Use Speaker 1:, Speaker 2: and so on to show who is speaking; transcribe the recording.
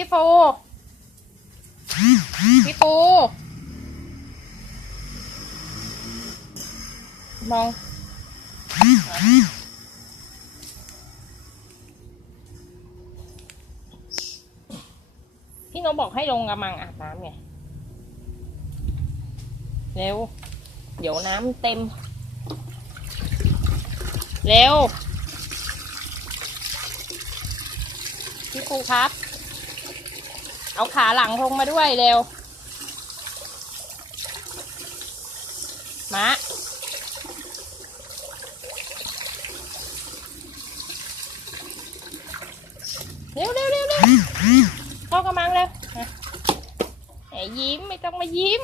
Speaker 1: พี่ฟูพี่ฟูมอง พี่นกบอกให้ลงกระมังอาบน้ำไง เร็ว เดี๋ยวน้ำเต็ม เร็ว พี่ครูครับ เอาขาหลังลงมาด้วยเร็วมาเร็วเร็วเร็วเร็วเข้ากระมังเร็วไอ้ยิ้มไม่ต้องมายิ้ม